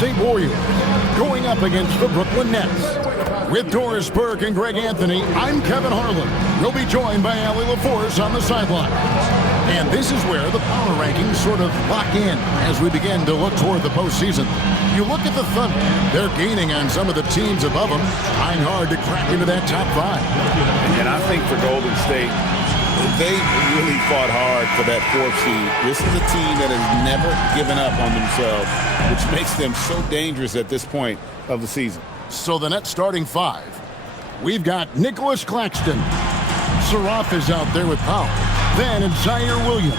State Warriors going up against the Brooklyn Nets. With Doris Burke and Greg Anthony, I'm Kevin Harlan. We'll be joined by Allie LaForce on the sideline. And this is where the power rankings sort of lock in as we begin to look toward the postseason. You look at the Thunder, they're gaining on some of the teams above them, trying hard to crack into that top 5. And I think for Golden State, they really fought hard for that 4th seed. This is a team that has never given up on themselves, which makes them so dangerous at this point of the season. So the Nets starting 5. We've got Nicholas Claxton. Saraf is out there with Powell. Then it's Zaire Williams.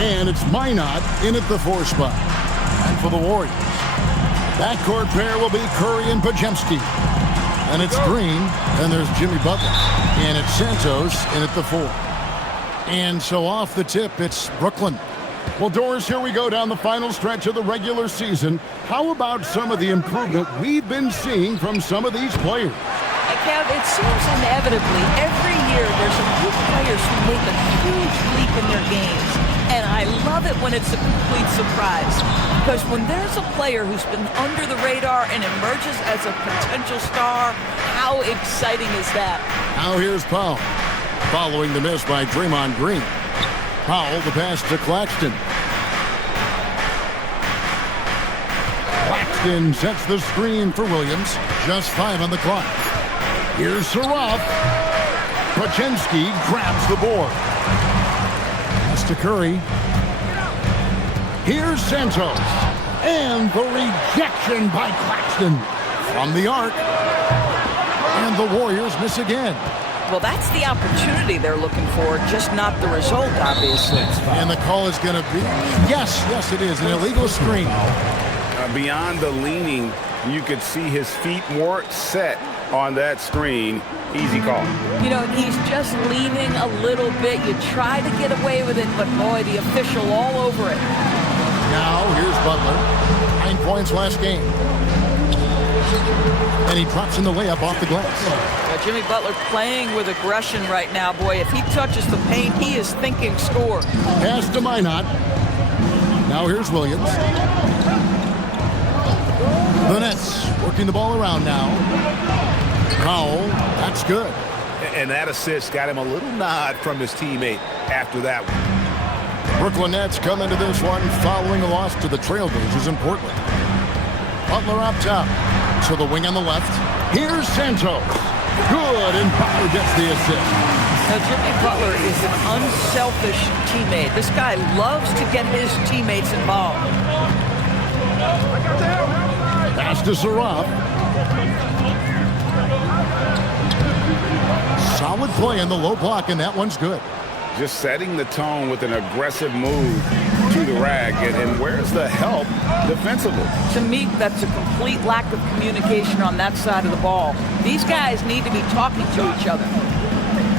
And it's Minot in at the 4 spot. And for the Warriors, backcourt pair will be Curry and Pajemski. And it's Green. And there's Jimmy Butler. And it's Santos in at the 4. And so off the tip, it's Brooklyn. Well, Doris, here we go down the final stretch of the regular season. How about some of the improvement we've been seeing from some of these players? Kev, it seems inevitably every year there's a few players who make a huge leap in their games. And I love it when it's a complete surprise. Because when there's a player who's been under the radar and emerges as a potential star, how exciting is that? Now here's Powell, following the miss by Draymond Green. Powell, the pass to Claxton. Claxton sets the screen for Williams. Just 5 on the clock. Here's Saraf. Pajemski grabs the board. Pass to Curry. Here's Santos. And the rejection by Claxton from the arc. And the Warriors miss again. Well, that's the opportunity they're looking for, just not the result, obviously. And the call is going to be, yes, it is, an illegal screen. Beyond the leaning, you could see his feet weren't set on that screen. Easy call. You know, he's just leaning a little bit. You try to get away with it, but boy, the official all over it. Now, here's Butler. 9 points last game. And he drops in the layup off the glass. Now, Jimmy Butler playing with aggression right now. Boy, if he touches the paint, he is thinking score. Pass to Minot. Now here's Williams. The Nets working the ball around now. Powell, that's good. And that assist got him a little nod from his teammate after that one. Brooklyn Nets come into this one following a loss to the Trailblazers in Portland. Butler up top. To the wing on the left. Here's Santos. Good, and Butler gets the assist. Now, Jimmy Butler is an unselfish teammate. This guy loves to get his teammates involved. Pass to Saraf. Solid play in the low block, and that one's good. Just setting the tone with an aggressive move to the rack. And where's the help defensively? To me, that's a complete lack of communication on that side of the ball. These guys need to be talking to each other.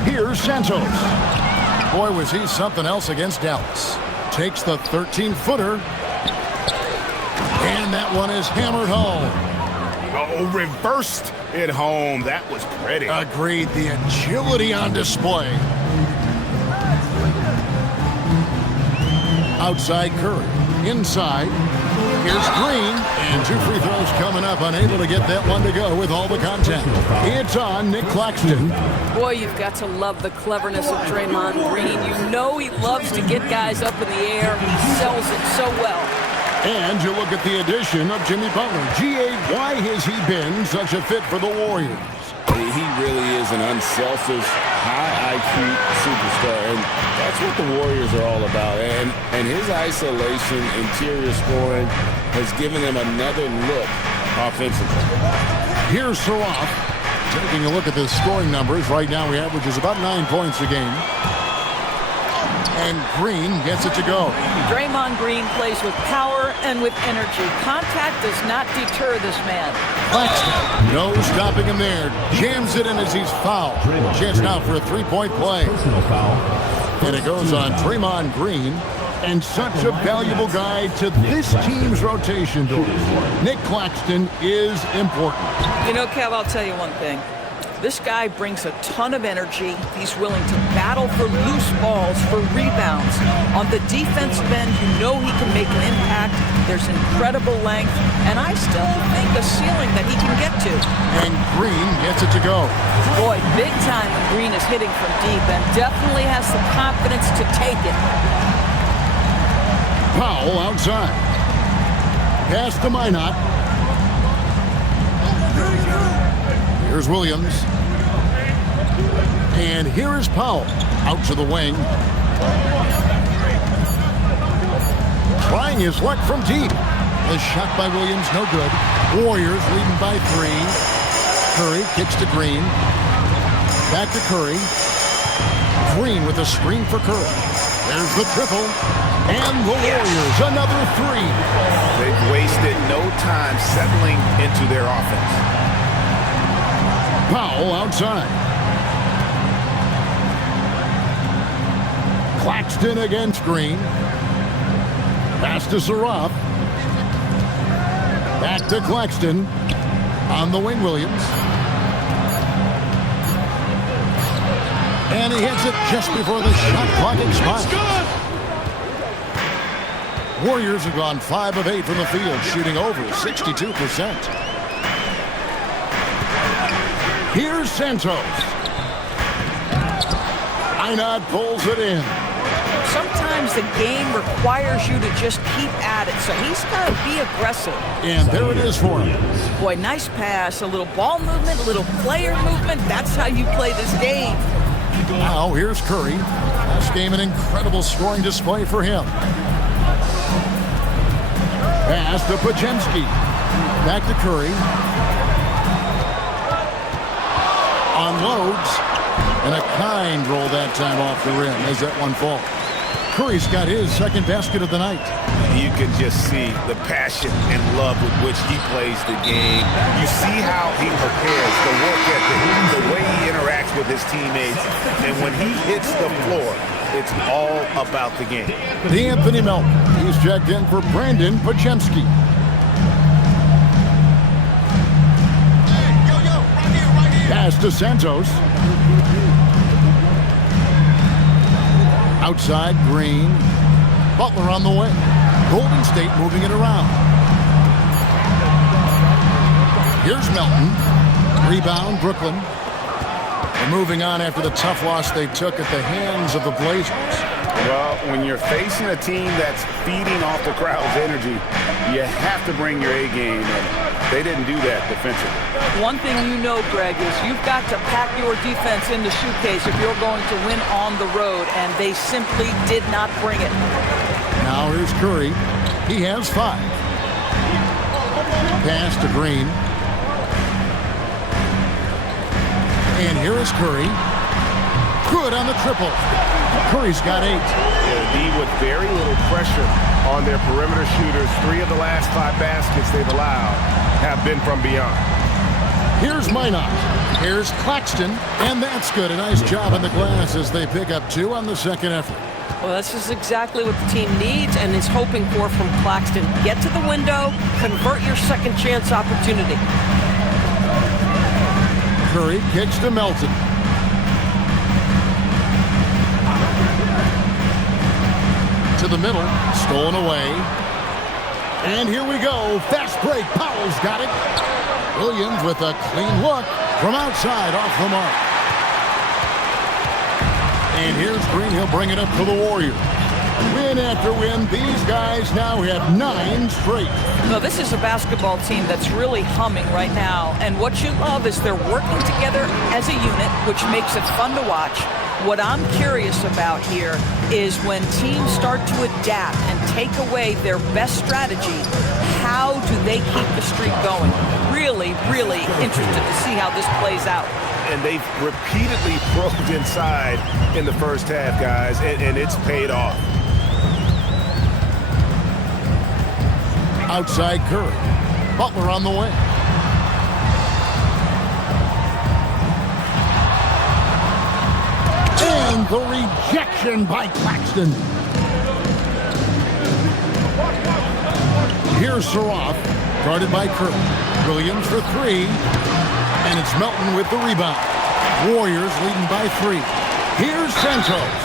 Here's Santos. Boy, was he something else against Dallas. Takes the 13-footer. And that one is hammered home. Oh, reversed it home. That was pretty. Agreed. The agility on display. Outside Curry. Inside. Here's Green. And 2 free throws coming up. Unable to get that one to go with all the content. It's on Nick Claxton. Boy, you've got to love the cleverness of Draymond Green. You know he loves to get guys up in the air. He sells it so well. And you look at the addition of Jimmy Butler. G.A., why has he been such a fit for the Warriors? He really is an unselfish, high IQ superstar, and that's what the Warriors are all about. And his isolation, interior scoring has given them another look offensively. Here's Saraf. Taking a look at the scoring numbers. Right now he averages about 9 points a game. And Green gets it to go. Draymond Green plays with power and with energy. Contact does not deter this man. Claxton, no stopping him there. Jams it in as he's fouled. Chance now for a 3-point play. And it goes on Draymond Green. And such a valuable guy to this team's rotation. Nick Claxton is important. You know, Kev, I'll tell you one thing. This guy brings a ton of energy. He's willing to battle for loose balls, for rebounds. On the defensive end, you know he can make an impact. There's incredible length, and I still think a ceiling that he can get to. And Green gets it to go. Boy, big time when Green is hitting from deep and definitely has the confidence to take it. Powell outside. Pass to Minot. Here's Williams. And here is Powell. Out to the wing. Trying his luck from deep. The shot by Williams, no good. Warriors leading by 3. Curry kicks to Green. Back to Curry. Green with a screen for Curry. There's the triple. And the Warriors, another 3. They've wasted no time settling into their offense. Powell outside. Claxton against Green. Pass to Saraf. Back to Claxton. On the wing, Williams. And he hits it just before the shot clock expires. Warriors have gone 5 of 8 from the field, shooting over 62%. Here's Santos. Minot pulls it in. Sometimes the game requires you to just keep at it, so he's got to be aggressive. And there it is for him. Boy, nice pass, a little ball movement, a little player movement. That's how you play this game. Now here's Curry. This game an incredible scoring display for him. Pass to Pajemski. Back to Curry. Unloads. And a kind roll that time off the rim as that one falls. Curry's got his second basket of the night. You can just see the passion and love with which he plays the game. You see how he prepares, the work ethic, the way he interacts with his teammates. And when he hits the floor, it's all about the game. Anthony Melton. He's checked in for Brandon Pajemski. Pass to Santos. Outside, Green. Butler on the way. Golden State moving it around. Here's Melton. Rebound, Brooklyn. They're moving on after the tough loss they took at the hands of the Blazers. Well, when you're facing a team that's feeding off the crowd's energy, you have to bring your A game, and they didn't do that defensively. One thing you know, Greg, is you've got to pack your defense in the suitcase if you're going to win on the road, and they simply did not bring it. Now here's Curry. He has 5. Pass to Green. And here is Curry. Good on the triple. Curry's got 8. D with very little pressure on their perimeter shooters. 3 of the last 5 baskets they've allowed have been from beyond. Here's Minot. Here's Claxton. And that's good. A nice job on the glass as they pick up 2 on the second effort. Well, this is exactly what the team needs and is hoping for from Claxton. Get to the window, convert your second chance opportunity. Curry kicks to Melton. To the middle, stolen away. And here we go. Fast break. Powell's got it. Williams with a clean look from outside off the mark. And here's Green. He'll bring it up to the Warriors. Win after win. These guys now have 9 straight. No, this is a basketball team that's really humming right now. And what you love is they're working together as a unit, which makes it fun to watch. What I'm curious about here is when teams start to adapt and take away their best strategy, how do they keep the streak going? Really, really interested to see how this plays out. And they've repeatedly probed inside in the first half, guys, and it's paid off. Outside Curry. Butler on the wing. And the rejection by Claxton. Here's Saraf, guarded by Curry. Williams for 3. And it's Melton with the rebound. Warriors leading by 3. Here's Santos.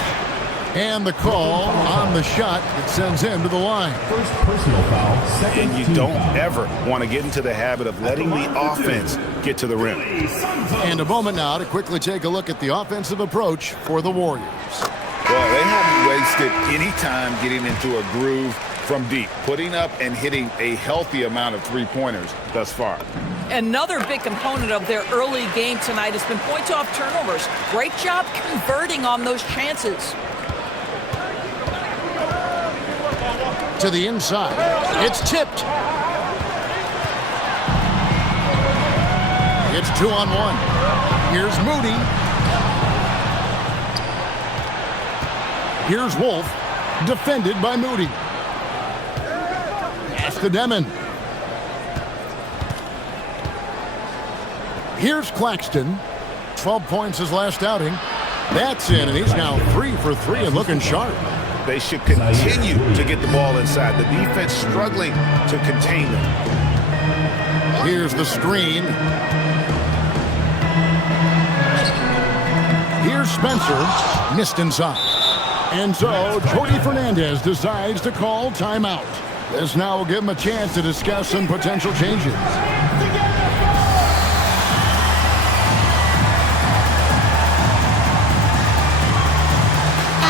And the call on the shot that sends him to the line. First personal foul, second And you team don't foul. ever want to get into the habit of letting the offense get to the rim. And a moment now to quickly take a look at the offensive approach for the Warriors. Well, they haven't wasted any time getting into a groove from deep, putting up and hitting a healthy amount of three-pointers thus far. Another big component of their early game tonight has been points off turnovers. Great job converting on those chances. To the inside. It's tipped. It's 2-on-1. Here's Moody. Here's Wolf. Defended by Moody. Pass to Demon. Here's Claxton. 12 points his last outing. That's in, and he's now 3 for 3 and looking sharp. They should continue to get the ball inside. The defense struggling to contain them. Here's the screen. Here's Spencer. Missed inside. And so Jordy Fernandez decides to call timeout. This now will give him a chance to discuss some potential changes.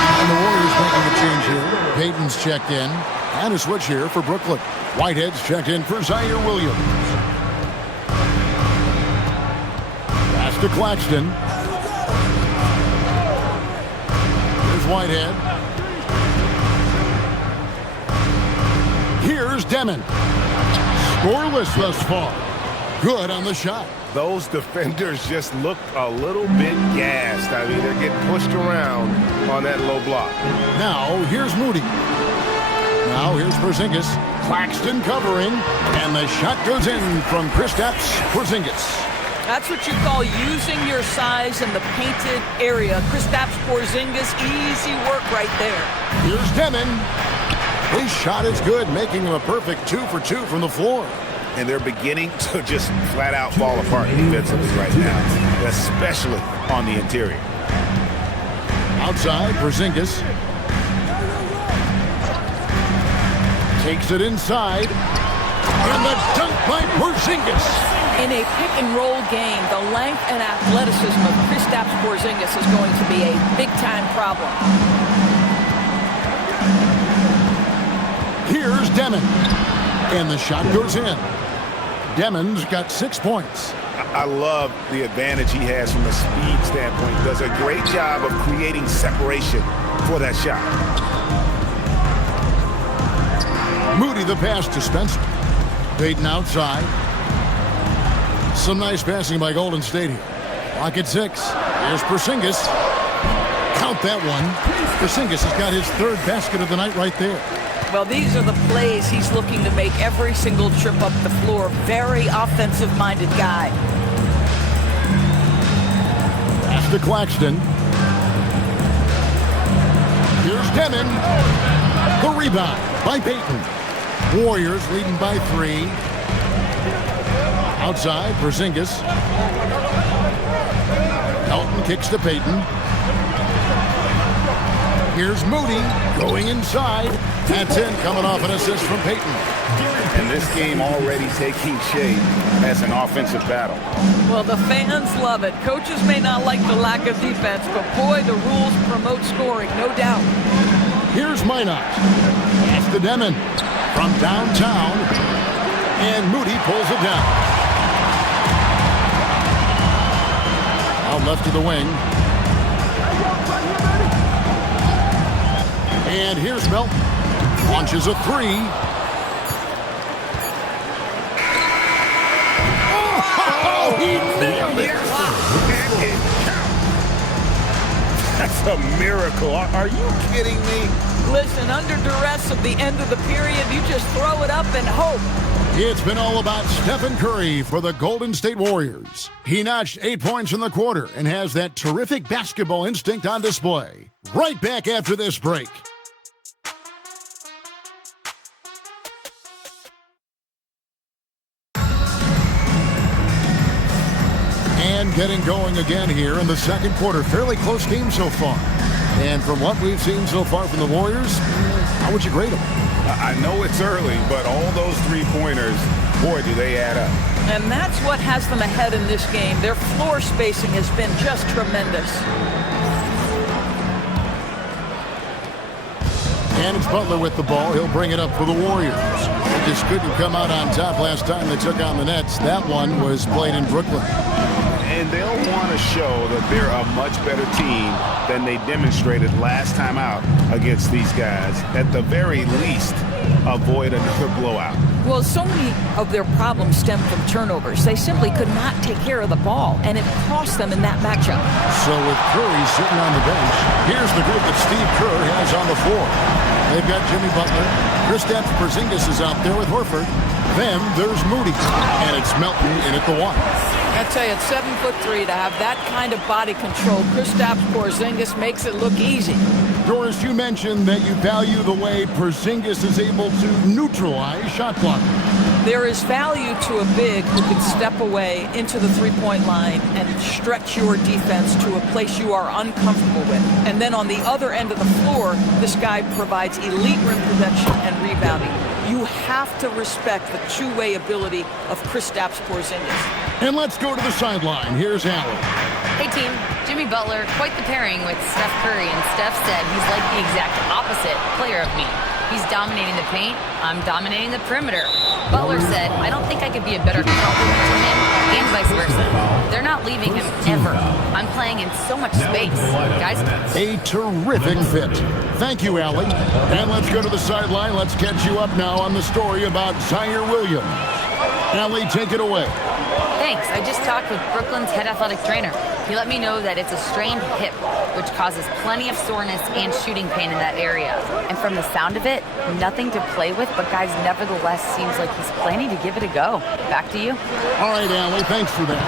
And the Warriors making a change here. Payton's checked in. And a switch here for Brooklyn. Whitehead's checked in for Zaire Williams. Pass to Claxton. Here's Whitehead. Here's Demon. Scoreless thus far. Good on the shot. Those defenders just look a little bit gassed. I mean, they're getting pushed around on that low block. Now, here's Moody. Now, here's Porzingis. Claxton covering. And the shot goes in from Kristaps Porzingis. That's what you call using your size in the painted area. Kristaps Porzingis, easy work right there. Here's Demon. His shot is good, making him a perfect 2 for 2 from the floor. And they're beginning to just flat out fall apart defensively right now, especially on the interior. Outside, Porzingis. Takes it inside. And the dunk by Porzingis. In a pick-and-roll game, the length and athleticism of Kristaps Porzingis is going to be a big-time problem. Here's Demon. And the shot goes in. Demon's got 6 points. I love the advantage he has from a speed standpoint. He does a great job of creating separation for that shot. Moody the pass to Spencer. Payton outside. Some nice passing by Golden State here. Clock at 6. Here's Porzingis. Count that one. Porzingis has got his 3rd basket of the night right there. Well, these are the plays he's looking to make every single trip up the floor. Very offensive-minded guy. Pass to Claxton. Here's Demon. The rebound by Payton. Warriors leading by 3. Outside, Porzingis. Elton kicks to Payton. Here's Moody going inside. That's in, coming off an assist from Payton. And this game already taking shape as an offensive battle. Well, the fans love it. Coaches may not like the lack of defense, but boy, the rules promote scoring, no doubt. Here's Minot. Pass to Demon from downtown. And Moody pulls it down. Out left to the wing. And here's Melton. Launches a 3. Oh, he nailed it! That's a miracle. Are you kidding me? Listen, under duress of the end of the period, you just throw it up and hope. It's been all about Stephen Curry for the Golden State Warriors. He notched 8 points in the quarter and has that terrific basketball instinct on display. Right back after this break. And getting going again here in the second quarter. Fairly close game so far. And from what we've seen so far from the Warriors, how would you grade them? I know it's early, but all those three-pointers, boy, do they add up. And that's what has them ahead in this game. Their floor spacing has been just tremendous. And it's Butler with the ball. He'll bring it up for the Warriors. They just couldn't come out on top last time they took on the Nets. That one was played in Brooklyn. And they'll want to show that they're a much better team than they demonstrated last time out against these guys. At the very least, avoid another blowout. Well, so many of their problems stem from turnovers. They simply could not take care of the ball, and it cost them in that matchup. So with Curry sitting on the bench, here's the group that Steve Kerr has on the floor. They've got Jimmy Butler. Kristaps Porzingis is out there with Horford. Then there's Moody, and it's Melton in at the one. I tell you, at 7'3", to have that kind of body control, Kristaps Porzingis makes it look easy. Doris, you mentioned that you value the way Porzingis is able to neutralize shot blocking. There is value to a big who can step away into the three-point line and stretch your defense to a place you are uncomfortable with. And then on the other end of the floor, this guy provides elite rim protection and rebounding. You have to respect the two-way ability of Kristaps Porzingis. And let's go to the sideline. Here's Allen. Hey team, Jimmy Butler, quite the pairing with Steph Curry, and Steph said he's like the exact opposite player of me. He's dominating the paint, I'm dominating the perimeter. Butler said, I don't think I could be a better complement to him, and vice versa. They're not leaving him ever. I'm playing in so much space. Guys? A terrific fit. Thank you, Allie. And let's go to the sideline. Let's catch you up now on the story about Zaire Williams. Allie, take it away. Thanks. I just talked with Brooklyn's head athletic trainer. He let me know that it's a strained hip, which causes plenty of soreness and shooting pain in that area. And from the sound of it, nothing to play with, but guys, nevertheless, seems like he's planning to give it a go. Back to you. All right, Allie, thanks for that.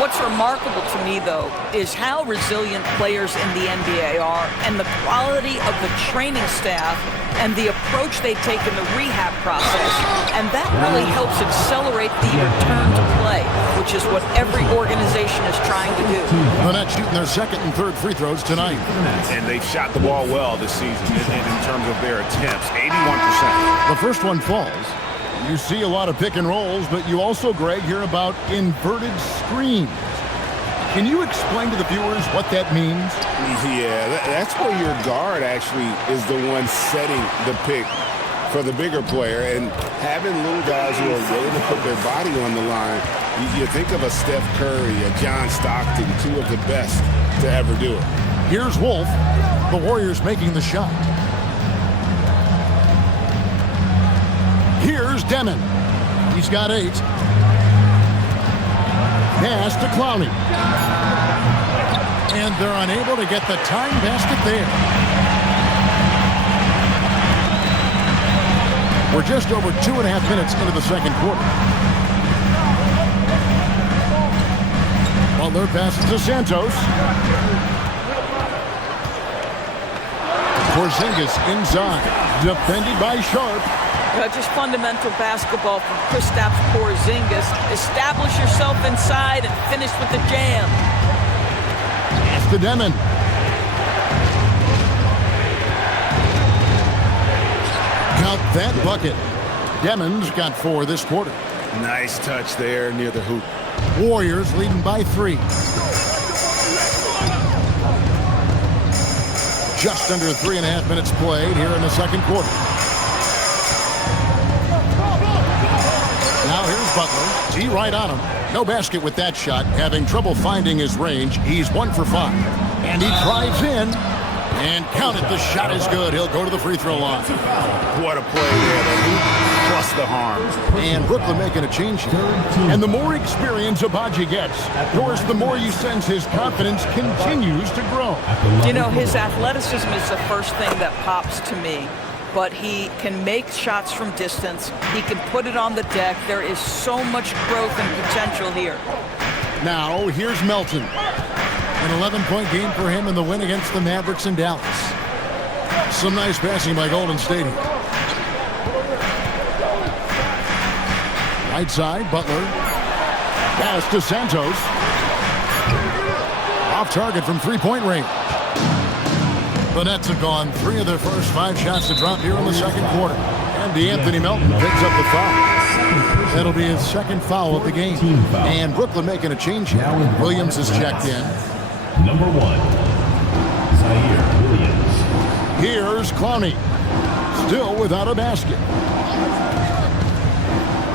What's remarkable to me, though, is how resilient players in the NBA are and the quality of the training staff and the approach they take in the rehab process. And that really helps accelerate the return to play, which is what every organization is trying to do. The Nets shooting their second and third free throws tonight. And they've shot the ball well this season in terms of their attempts, 81%. The first one falls. You see a lot of pick and rolls, but you also, Greg, hear about inverted screens. Can you explain to the viewers what that means? Yeah, that's where your guard actually is the one setting the pick for the bigger player, and having little guys who are willing to put their body on the line. You think of a Steph Curry, a John Stockton, two of the best to ever do it. Here's Wolf. The Warriors making the shot. Here's Demon. He's got 8. Pass to Clowney. And they're unable to get the time basket there. We're just over 2.5 minutes into the second quarter. Butler passes to Santos. Porzingis inside. Defended by Sharp. Just fundamental basketball from Kristaps Porzingis. Establish yourself inside and finish with the jam. Pass to Demon. Count that bucket. Demon's got 4 this quarter. Nice touch there near the hoop. Warriors leading by 3. Just under 3.5 minutes played here in the second quarter. Now here's Butler. T right on him. No basket with that shot. Having trouble finding his range. He's 1 for 5. And he drives in. And count it. The shot is good. He'll go to the free throw line. What a play there. The hoop plus the harm. And Brooklyn making a change here. And the more experience Abaji gets, Doris, the more you sense his confidence continues to grow. You know, his athleticism is the first thing that pops to me. But he can make shots from distance. He can put it on the deck. There is so much growth and potential here. Now, here's Melton. An 11-point game for him in the win against the Mavericks in Dallas. Some nice passing by Golden State here. Right side, Butler. Pass to Santos. Off target from three-point range. The Nets have gone 3 of their first 5 shots to drop here in the second quarter. And DeAnthony Melton picks up the foul. That'll be his second foul of the game. And Brooklyn making a change here. Williams is checked in. Number 1, Zaire Williams. Here's Clowney. Still without a basket.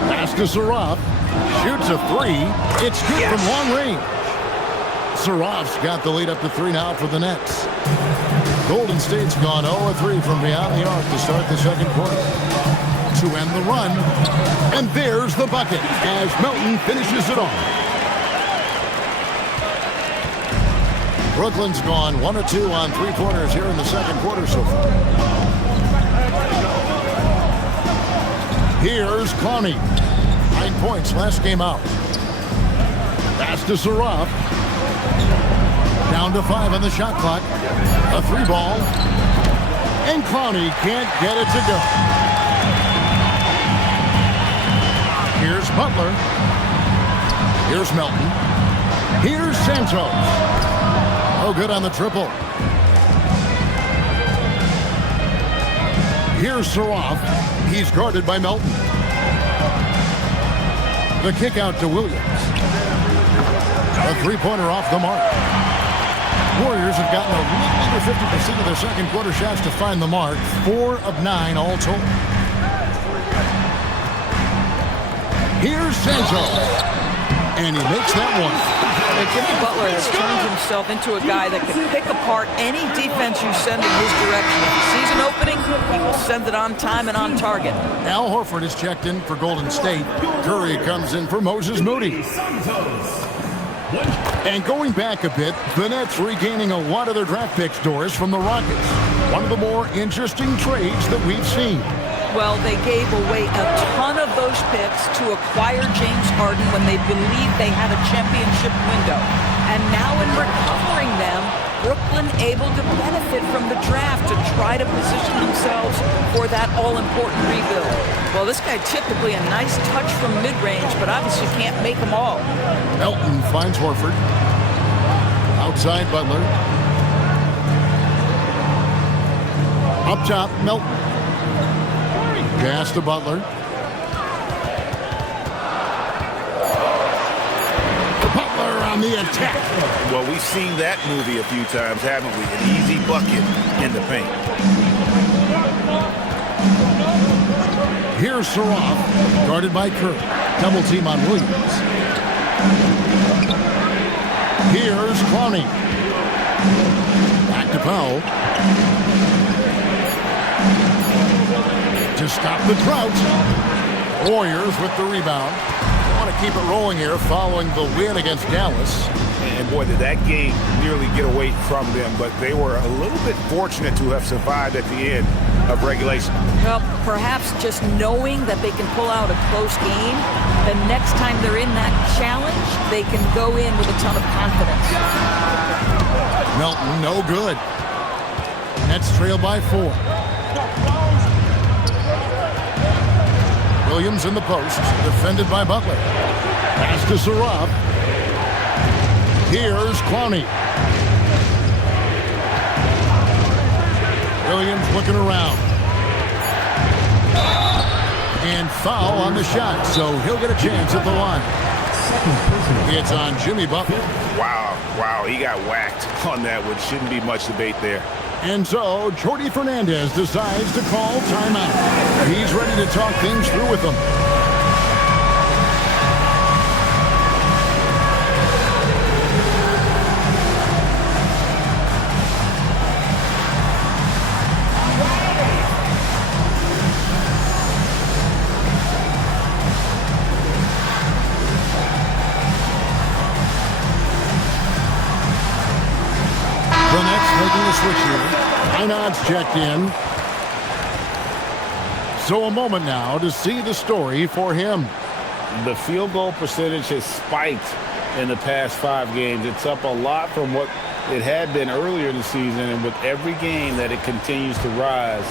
Pass to Saraf. Shoots a 3. It's good from long range. Saraf's got the lead up to 3 now for the Nets. Golden State's gone 0-3 from beyond the arc to start the second quarter. To end the run. And there's the bucket as Melton finishes it off. Brooklyn's gone 1 of 2 on 3-pointers here in the second quarter so far. Here's Clowney. 9 points last game out. Pass to Saraf. Down to 5 on the shot clock. A 3-ball. And Clowney can't get it to go. Here's Butler. Here's Melton. Here's Santos. Oh, good on the triple. Here's Saraf. He's guarded by Melton. The kick out to Williams. A 3-pointer off the mark. Warriors have gotten a little under 50% of their second quarter shots to find the mark. 4 of 9 all told. Here's Santos. And he makes that one. And Jimmy Butler has turned himself into a guy that can pick apart any defense you send in his direction. If he sees an opening, he will send it on time and on target. Al Horford is checked in for Golden State. Curry comes in for Moses Moody. And going back a bit, the Nets regaining a lot of their draft picks, Doris, from the Rockets. One of the more interesting trades that we've seen. Well, they gave away a ton of those picks to acquire James Harden when they believed they had a championship window. And now in recovering them, Brooklyn able to benefit from the draft to try to position themselves for that all-important rebuild. Well, this guy typically a nice touch from mid-range, but obviously can't make them all. Melton finds Horford. Outside Butler. Up top, Melton. Pass to Butler. Butler on the attack. Well, we've seen that movie a few times, haven't we? An easy bucket in the paint. Here's Saraf, guarded by Curry. Double team on Williams. Here's Clowney. Back to Powell. To stop the drought. Warriors with the rebound. They want to keep it rolling here following the win against Dallas. And boy, did that game nearly get away from them, but they were a little bit fortunate to have survived at the end of regulation. Well, perhaps just knowing that they can pull out a close game, the next time they're in that challenge, they can go in with a ton of confidence. Melton, no good. Nets trail by 4. Williams in the post, defended by Butler. Pass to Saraf. Here's Clowney. Williams looking around. And foul on the shot, so he'll get a chance at the line. It's on Jimmy Butler. Wow, he got whacked on that one. Shouldn't be much debate there. And so, Jordi Fernandez decides to call timeout. He's ready to talk things through with them. The Nets making a switch here. Einad's checked in. So a moment now to see the story for him. The field goal percentage has spiked in the past 5 games. It's up a lot from what it had been earlier in the season, and with every game that it continues to rise,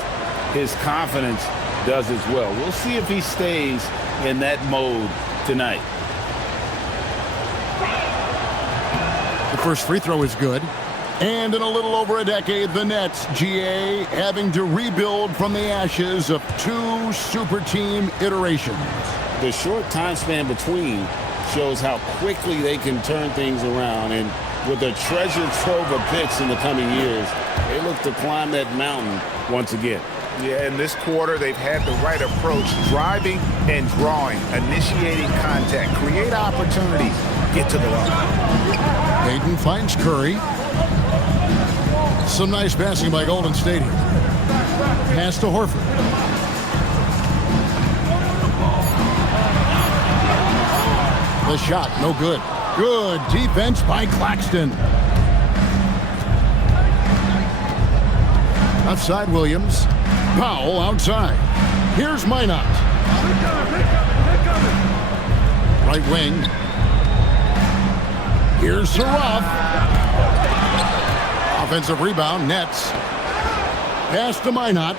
his confidence does as well. We'll see if he stays in that mode tonight. The first free throw is good. And in a little over a decade, the Nets, GA, having to rebuild from the ashes of 2 super team iterations. The short time span between shows how quickly they can turn things around. And with a treasure trove of picks in the coming years, they look to climb that mountain once again. Yeah, in this quarter, they've had the right approach, driving and drawing, initiating contact, create opportunities, get to the line. Payton finds Curry. Some nice passing by Golden State here. Pass to Horford. The shot, no good. Good defense by Claxton. Outside Williams. Powell outside. Here's Minot. Right wing. Here's Saraf. Offensive rebound, Nets. Pass to Minot.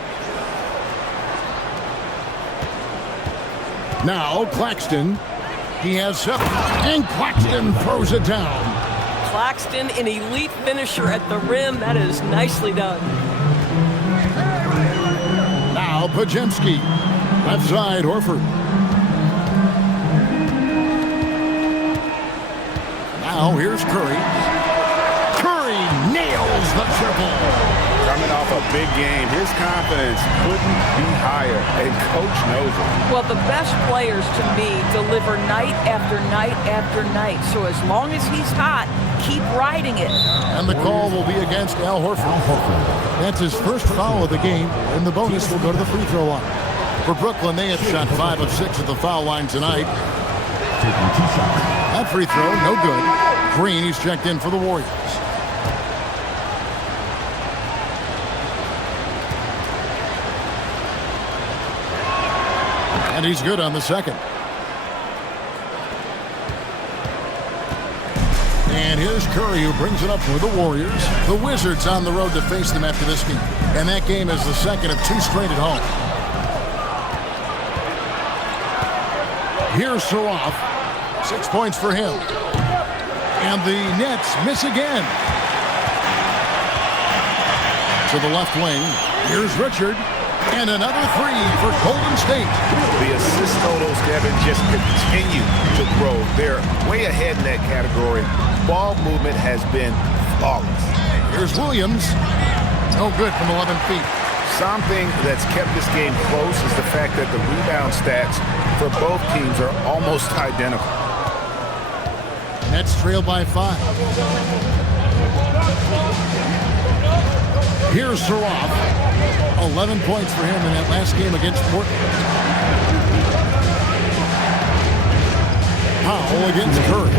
Now Claxton. He has 7. And Claxton throws it down. Claxton, an elite finisher at the rim. That is nicely done. Now Pajemski. Left side, Horford. Now here's Curry. Curry nails the triple. Coming off a big game, his confidence couldn't be higher, and coach knows it. Well, the best players, to me, deliver night after night after night. So as long as he's hot, keep riding it. And the call will be against Al Horford. That's his first foul of the game, and the bonus will go to the free throw line. For Brooklyn, they have shot 5 of 6 at the foul line tonight. That free throw, no good. Green, he's checked in for the Warriors. And he's good on the second. And here's Curry, who brings it up for the Warriors. The Wizards on the road to face them after this game. And that game is the second of 2 straight at home. Here's Saraf. 6 points for him. And the Nets miss again. To the left wing. Here's Richard. And another 3 for Golden State. The assist totals, Kevin, just continue to grow. They're way ahead in that category. Ball movement has been flawless. Here's Williams. No good from 11 feet. Something that's kept this game close is the fact that the rebound stats for both teams are almost identical. Nets trail by 5. Here's Saraf. 11 points for him in that last game against Portland. Powell against Curry.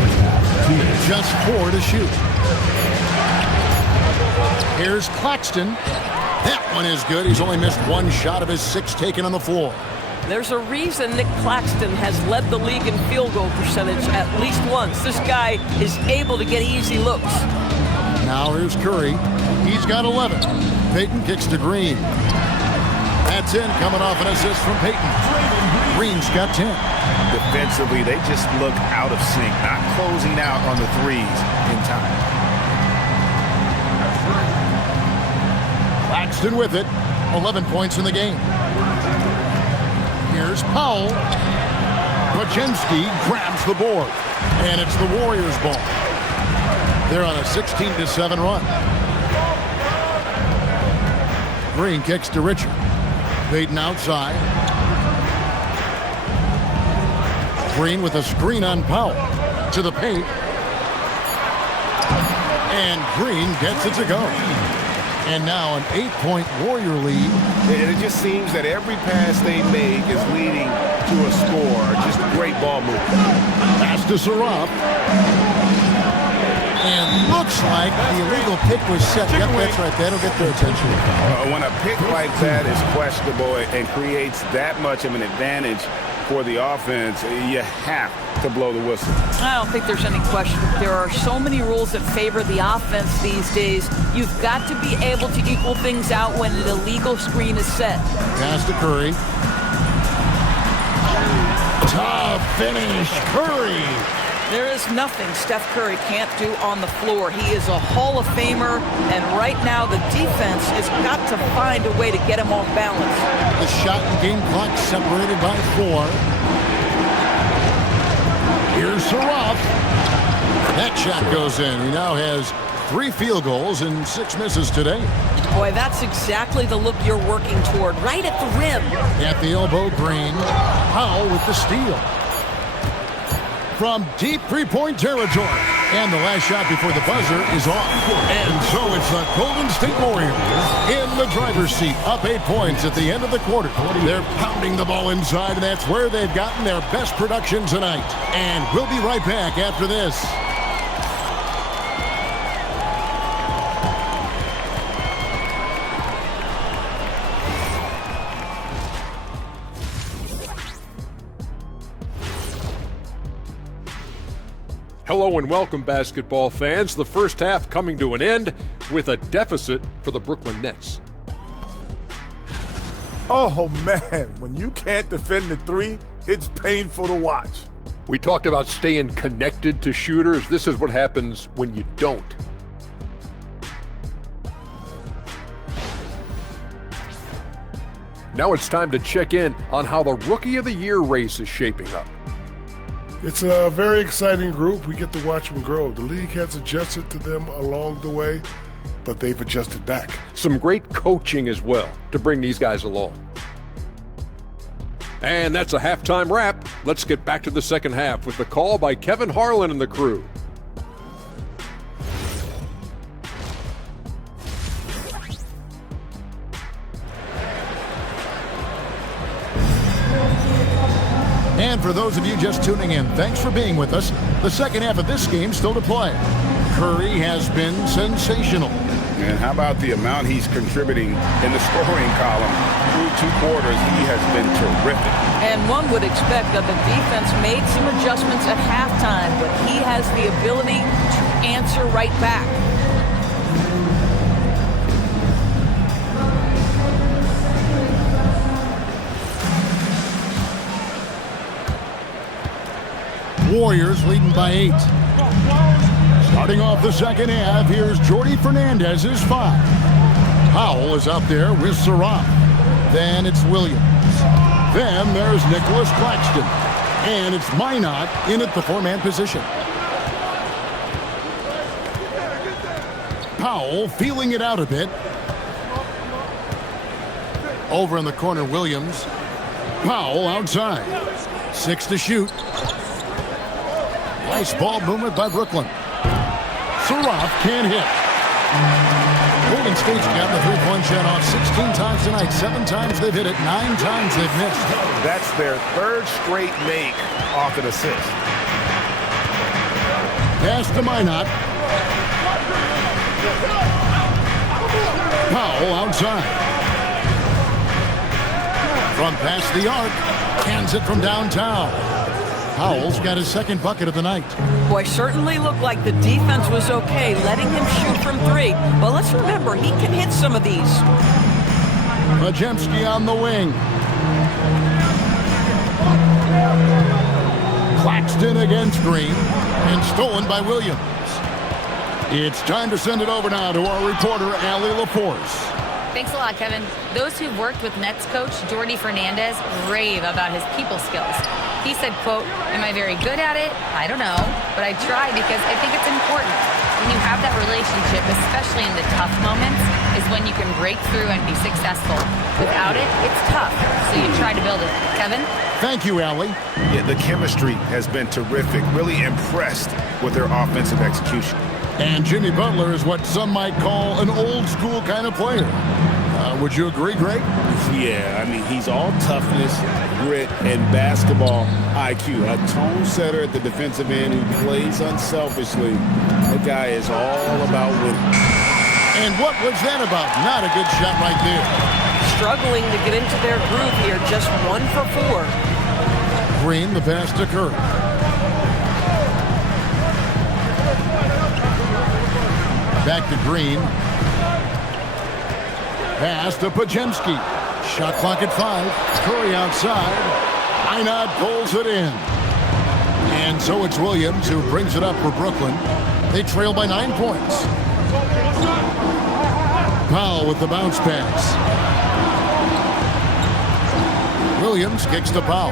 Just 4 to shoot. Here's Claxton. That one is good. He's only missed 1 shot of his 6 taken on the floor. There's a reason Nick Claxton has led the league in field goal percentage at least once. This guy is able to get easy looks. Now here's Curry. He's got 11. Payton kicks to Green. That's in, coming off an assist from Payton. Green's got 10. Defensively, they just look out of sync, not closing out on the threes in time. Claxton with it. 11 points in the game. Here's Powell. Pajemski grabs the board. And it's the Warriors' ball. They're on a 16-7 run. Green kicks to Richard. Payton outside. Green with a screen on Powell. To the paint. And Green gets it to go. And now an 8-point Warrior lead. And it just seems that every pass they make is leading to a score. Just great ball movement. Pass to Saraf. And looks like the illegal pick was set. Yep, that's right. That'll get their attention. When a pick like that is questionable and creates that much of an advantage for the offense, you have to blow the whistle. I don't think there's any question. There are so many rules that favor the offense these days. You've got to be able to equal things out when an illegal screen is set. Pass to Curry. Tough finish. Curry There is nothing Steph Curry can't do on the floor. He is a Hall of Famer, and right now the defense has got to find a way to get him off balance. The shot and game clock separated by 4. Here's Saraf. That shot goes in. He now has 3 field goals and 6 misses today. Boy, that's exactly the look you're working toward, right at the rim. At the elbow, Green. Powell with the steal. From deep three-point territory. And the last shot before the buzzer is off. And so it's the Golden State Warriors in the driver's seat, up 8 points at the end of the quarter. They're pounding the ball inside, and that's where they've gotten their best production tonight. And we'll be right back after this. Hello and welcome, basketball fans. The first half coming to an end with a deficit for the Brooklyn Nets. Oh, man, when you can't defend the 3, it's painful to watch. We talked about staying connected to shooters. This is what happens when you don't. Now it's time to check in on how the Rookie of the Year race is shaping up. It's a very exciting group. We get to watch them grow. The league has adjusted to them along the way, but they've adjusted back. Some great coaching as well to bring these guys along. And that's a halftime wrap. Let's get back to the second half with the call by Kevin Harlan and the crew. And for those of you just tuning in, thanks for being with us. The second half of this game still to play. Curry has been sensational. And how about the amount he's contributing in the scoring column? Through 2 quarters, he has been terrific. And one would expect that the defense made some adjustments at halftime, but he has the ability to answer right back. Warriors leading by 8. Starting off the second half, here's Jordy Fernandez's 5. Powell is out there with Saraf. Then it's Williams. Then there's Nicholas Claxton. And it's Minot in at the 4-man position. Powell feeling it out a bit. Over in the corner, Williams. Powell outside. 6 to shoot. Nice ball movement by Brooklyn. Saraf can't hit. Golden State's got the 3-point shot off 16 times tonight. 7 times they've hit it. 9 times they've missed. That's their 3rd straight make off an assist. Pass to Minot. Powell outside. From past the arc. Cans it from downtown. Powell's got his 2nd bucket of the night. Boy, certainly looked like the defense was okay, letting him shoot from 3. But let's remember, he can hit some of these. Majemski on the wing. Claxton against Green. And stolen by Williams. It's time to send it over now to our reporter, Allie LaForce. Thanks a lot, Kevin. Those who've worked with Nets coach Jordy Fernandez rave about his people skills. He said, quote, "Am I very good at it? I don't know, but I try because I think it's important. When you have that relationship, especially in the tough moments, is when you can break through and be successful. Without it, it's tough, so you try to build it." Kevin? Thank you, Allie. Yeah, the chemistry has been terrific. Really impressed with their offensive execution. And Jimmy Butler is what some might call an old-school kind of player. Would you agree, Greg? Yeah, I mean, he's all toughness, grit, and basketball IQ. A tone setter at the defensive end who plays unselfishly. That guy is all about winning. And what was that about? Not a good shot right there. Struggling to get into their groove here, just 1 for 4. Green, the pass to Curry. Back to Green. Pass to Pajemski. Shot clock at 5. Curry outside. Minot pulls it in. And so it's Williams who brings it up for Brooklyn. They trail by 9 points. Powell with the bounce pass. Williams kicks to Powell.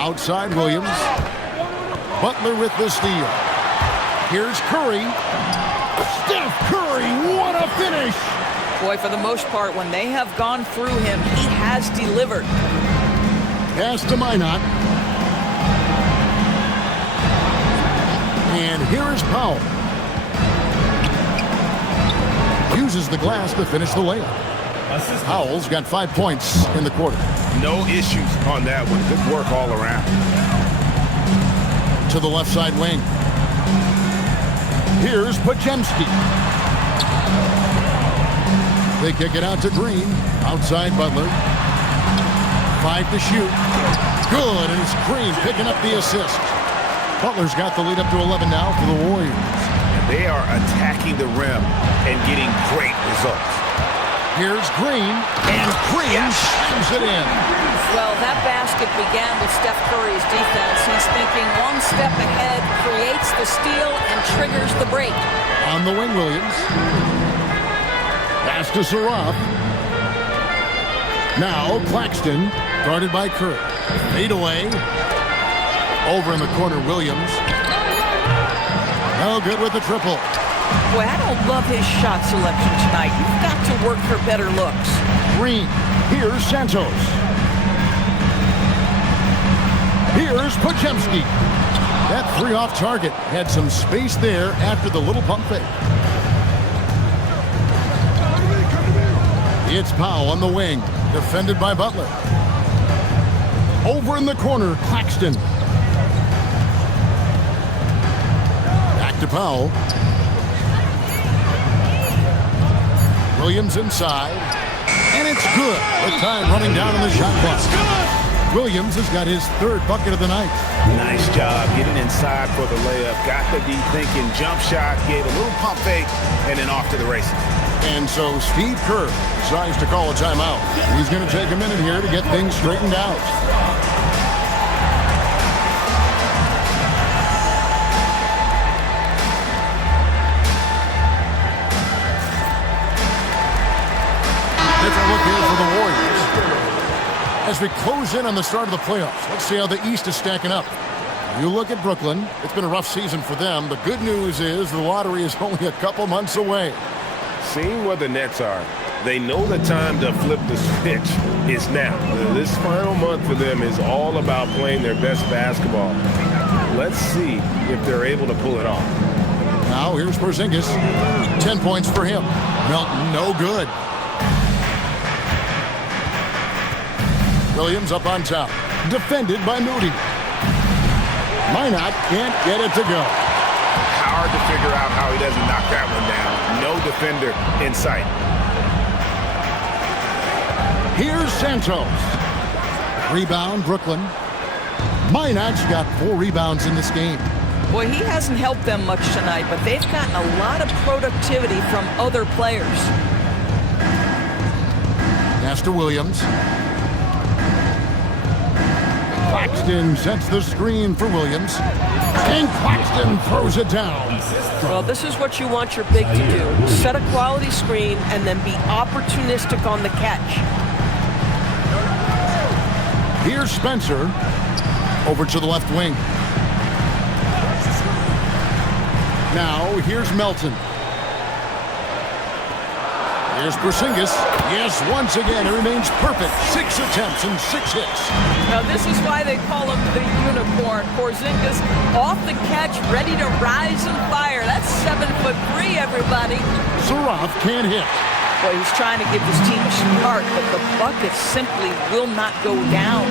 Outside Williams. Butler with the steal. Here's Curry. Steph Curry, what a finish! Boy, for the most part, when they have gone through him, he has delivered. Pass to Minot. And here is Powell. Uses the glass to finish the layup. Powell's got 5 points in the quarter. No issues on that one. Good work all around. To the left side wing. Here's Pajemski. They kick it out to Green. Outside Butler. 5 to shoot. Good, and it's Green picking up the assist. Butler's got the lead up to 11 now for the Warriors. And they are attacking the rim and getting great results. Here's Green, and Green slams it in. Well, that basket began with Steph Curry's defense. He's thinking one step ahead, creates the steal, and triggers the break. On the wing, Williams. Pass to Saraf. Now Claxton, guarded by Curry. Fade away. Over in the corner, Williams. No good with the triple. Boy, I don't love his shot selection tonight. You've got to work for better looks. Green. Here's Santos. Here's Pajemski. That 3 off target had some space there after the little pump fake. It's Powell on the wing, defended by Butler. Over in the corner, Claxton. Back to Powell. Williams inside, and it's good. With time running down on the shot clock. Williams has got his 3rd bucket of the night. Nice job getting inside for the layup. Got the deep thinking jump shot, gave a little pump fake, and then off to the races. And so Steve Kerr decides to call a timeout. He's going to take a minute here to get things straightened out. Different look here for the Warriors. As we close in on the start of the playoffs, let's see how the East is stacking up. You look at Brooklyn. It's been a rough season for them. The good news is the lottery is only a couple months away. Seeing where the Nets are, they know the time to flip the switch is now. This final month for them is all about playing their best basketball. Let's see if they're able to pull it off. Now here's Porzingis. 10 points for him. Melton, no good. Williams up on top. Defended by Moody. Minot can't get it to go. Hard to figure out how he doesn't knock that one down. No defender in sight. Here's Santos. Rebound, Brooklyn. Minot's got 4 rebounds in this game. Boy, he hasn't helped them much tonight, but they've gotten a lot of productivity from other players. Pass to Williams. Claxton sets the screen for Williams. And Claxton throws it down. Well, this is what you want your big to do. Set a quality screen and then be opportunistic on the catch. Here's Spencer. Over to the left wing. Now, here's Melton. Here's Porzingis. Yes, once again, it remains perfect. 6 attempts and 6 hits. Now, this is why they call him the unicorn. Porzingis off the catch, ready to rise and fire. That's 7'3", everybody. Saraf can't hit. Boy, he's trying to give his team a start, but the bucket simply will not go down.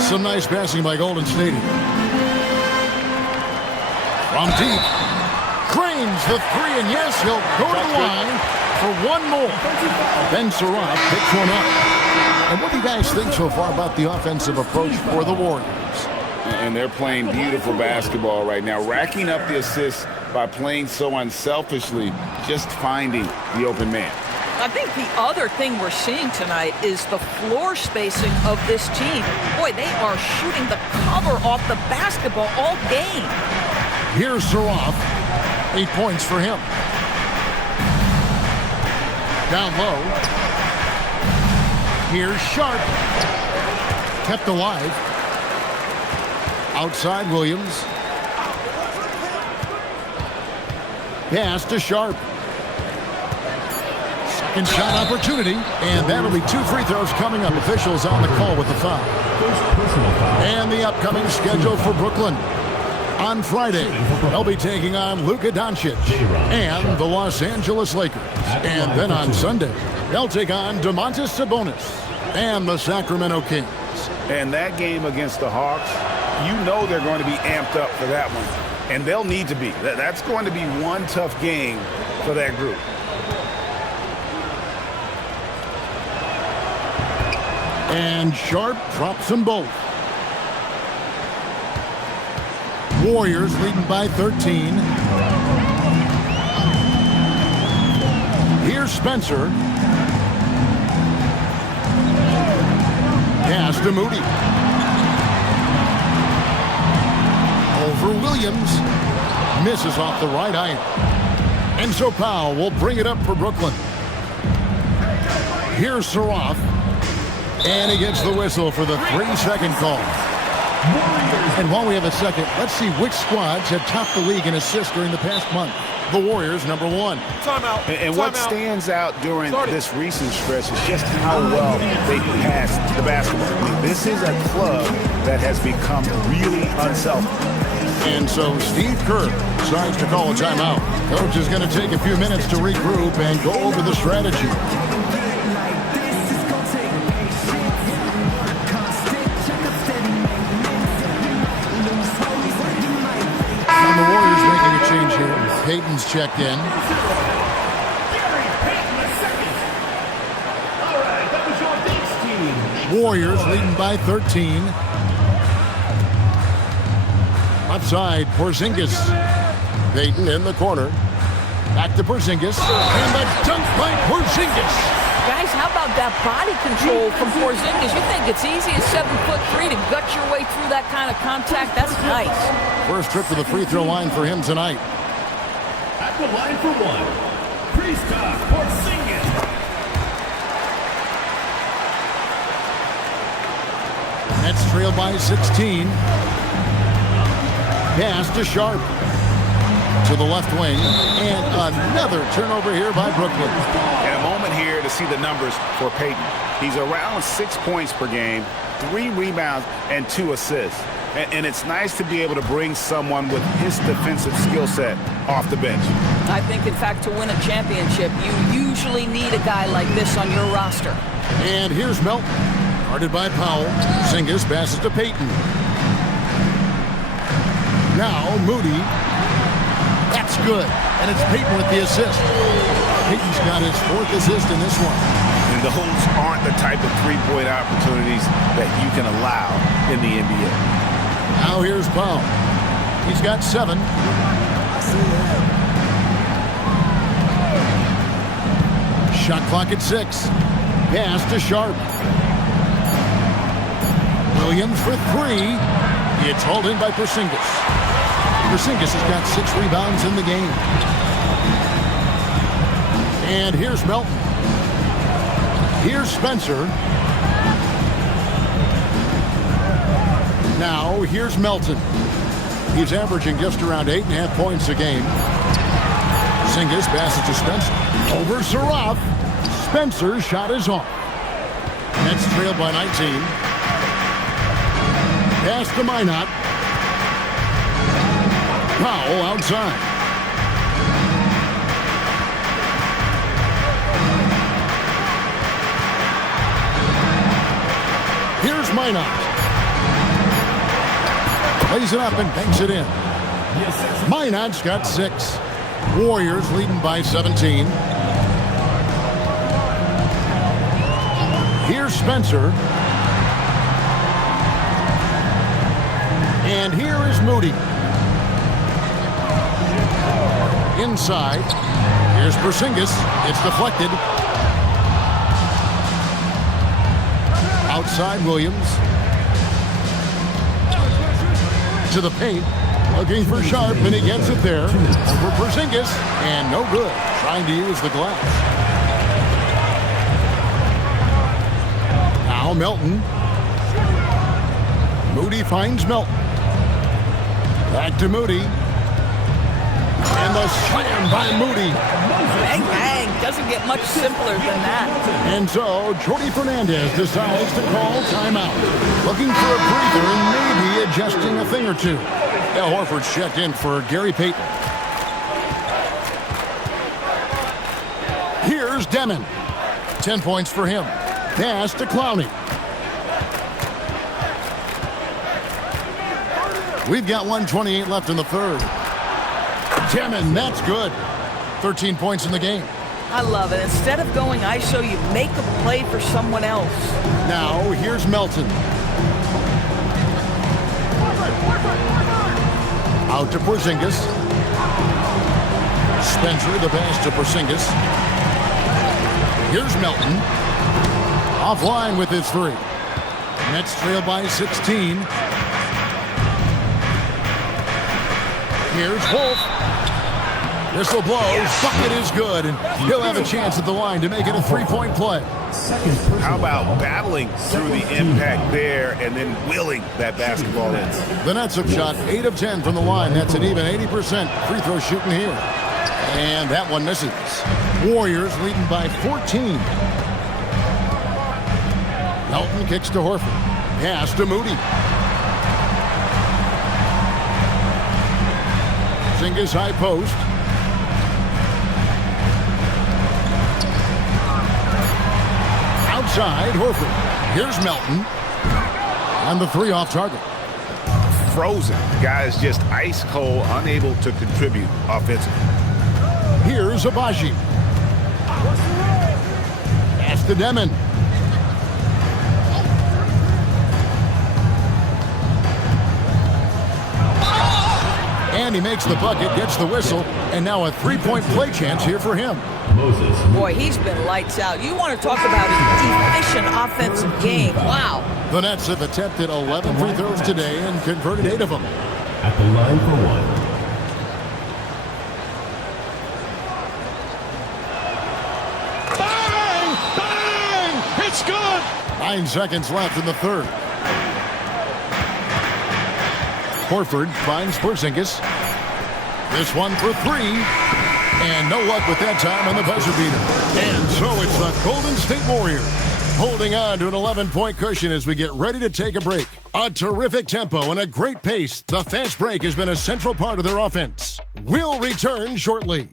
Some nice passing by Golden State. From deep. Cranes the 3, and yes, he'll go to the line for one more. Then Saraf picks one up. And what do you guys think so far about the offensive approach for the Warriors? And they're playing beautiful basketball right now, racking up the assists by playing so unselfishly, just finding the open man. I think the other thing we're seeing tonight is the floor spacing of this team. Boy, they are shooting the cover off the basketball all game. Here's Saraf. 8 points for him. Down low. Here's Sharp. Kept alive. Outside Williams. Pass to Sharp. Second shot opportunity, and that'll be 2 free throws coming up. Officials on the call with the foul. And the upcoming schedule for Brooklyn. On Friday, they'll be taking on Luka Doncic and the Los Angeles Lakers. And then on Sunday, they'll take on Domantas Sabonis and the Sacramento Kings. And that game against the Hawks, you know they're going to be amped up for that one. And they'll need to be. That's going to be one tough game for that group. And Sharp drops them both. Warriors leading by 13. Here's Spencer. Pass to Moody. Over Williams. Misses off the right iron. And so Powell will bring it up for Brooklyn. Here's Saraf. And he gets the whistle for the 3-second call. And while we have a second, let's see which squads have topped the league in assists during the past month. The Warriors, number 1. Timeout. And what stands out during this recent stretch is just how well they passed the basketball. I mean, this is a club that has become really unselfish. And so Steve Kerr decides to call a timeout. Coach is going to take a few minutes to regroup and go over the strategy. And the Warriors making a change here. Payton's checked in. Warriors leading by 13. Outside, Porzingis. Payton in the corner. Back to Porzingis. And the dunk by Porzingis. Guys, how about that body control from Porzingis? You think it's easy as 7'3" to gut your way through that kind of contact? That's nice. First trip to the free throw line for him tonight. At the line for 1, Kristaps Porzingis. Nets trail by 16. Pass to Sharp. To the left wing. And another turnover here by Brooklyn. And a moment here to see the numbers for Payton. He's around 6 points per game, 3 rebounds, and 2 assists. And it's nice to be able to bring someone with his defensive skill set off the bench. I think, in fact, to win a championship, you usually need a guy like this on your roster. And here's Melton. Guarded by Powell. Porzingis passes to Payton. Now Moody. That's good. And it's Payton with the assist. Payton's got his 4th assist in this one. And those aren't the type of three-point opportunities that you can allow in the NBA. Now here's Powell. He's got 7. Shot clock at 6. Pass to Sharp. Williams for 3. It's hauled in by Porzingis. Porzingis has got 6 rebounds in the game. And here's Melton. Here's Spencer. Now here's Melton. He's averaging just around 8.5 points a game. Porzingis passes to Spencer. Over Saraf. Spencer's shot is off. Nets trailed by 19. Pass to Minot. Powell outside. Here's Minot. Plays it up and banks it in. Minot's got 6. Warriors leading by 17. Here's Spencer. And here is Moody. Inside. Here's Porzingis. It's deflected. Outside Williams. To the paint. Looking for Sharp, and he gets it there. Over Porzingis, and no good. Trying to use the glass. Now Melton. Moody finds Melton. Back to Moody. And the slam by Moody. Bang, bang. Doesn't get much simpler than that. And so, Jordi Fernandez decides to call timeout. Looking for a breather and maybe adjusting a thing or two. Al Horford's checked in for Gary Payton. Here's Demon. 10 points for him. Pass to Clowney. We've got 1:28 left in the third. Demon, that's good. 13 points in the game. I love it. Instead of going ISO, you make a play for someone else. Now, here's Melton. Out to Porzingis. Spencer, the pass to Porzingis. Here's Melton. Offline with his three. Nets trail by 16. Here's Wolf. Whistle blows. Bucket is good, and he'll have a chance at the line to make it a three-point play. How about battling through the impact there and then willing that basketball in? The Nets have shot 8 of 10 from the line. That's an even 80% free throw shooting here. And that one misses. Warriors leading by 14. Melton kicks to Horford. Pass to Moody. Porzingis high post. Outside, Horford. Here's Melton. And the three off target. Frozen. Guys just ice cold, unable to contribute offensively. Here's Abaji. Pass to Demon. And he makes the bucket, gets the whistle, and now a three-point play chance here for him. Boy, he's been lights out. You want to talk about an efficient offensive game. Wow. The Nets have attempted 11 free throws today and converted 8 of them. At the line for one. Bang! Bang! It's good! 9 seconds left in the third. Horford finds Porzingis. This one for three. And no luck with that time on the buzzer beater. And so it's the Golden State Warriors holding on to an 11-point cushion as we get ready to take a break. A terrific tempo and a great pace. The fast break has been a central part of their offense. We'll return shortly.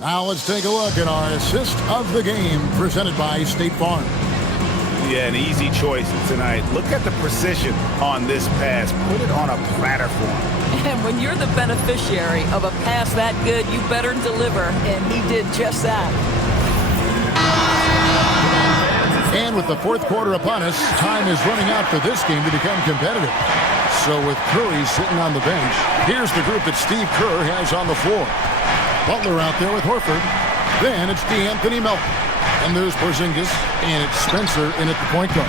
Now let's take a look at our assist of the game presented by State Farm. Yeah, an easy choice tonight. Look at the precision on this pass. Put it on a platter for him. And when you're the beneficiary of a pass that good, you better deliver, and he did just that. And with the fourth quarter upon us, time is running out for this game to become competitive. So with Curry sitting on the bench, here's the group that Steve Kerr has on the floor. Butler out there with Horford. Then it's DeAnthony Melton. And there's Porzingis, and it's Spencer in at the point guard.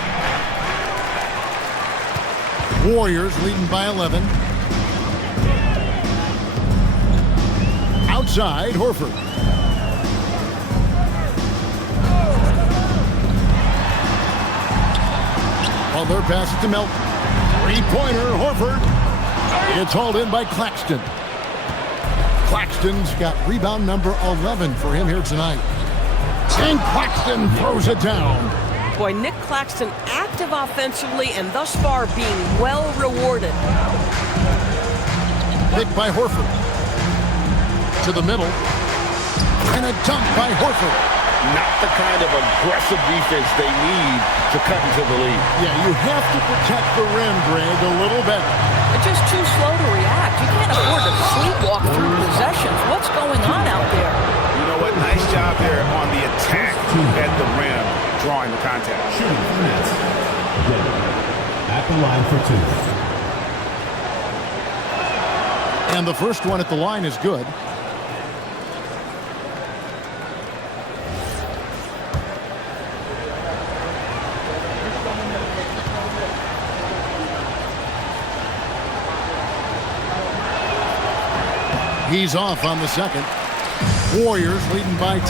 Warriors leading by 11. Outside, Horford. Butler passes to Melton. Three-pointer, Horford. It's hauled in by Claxton. Claxton's got rebound number 11 for him here tonight. And Claxton throws it down. Boy, Nick Claxton active offensively and thus far being well rewarded. Picked by Horford. To the middle. And a dunk by Horford. Not the kind of aggressive defense they need to cut into the lead. Yeah, you have to protect the rim, Greg, a little better. They're just too slow to react. You can't afford to sleepwalk through possessions. What's going on out there? You know what? Nice job there on the attack at the rim, drawing the contact. At the line for two. And the first one at the line is good. He's off on the second. Warriors leading by 10.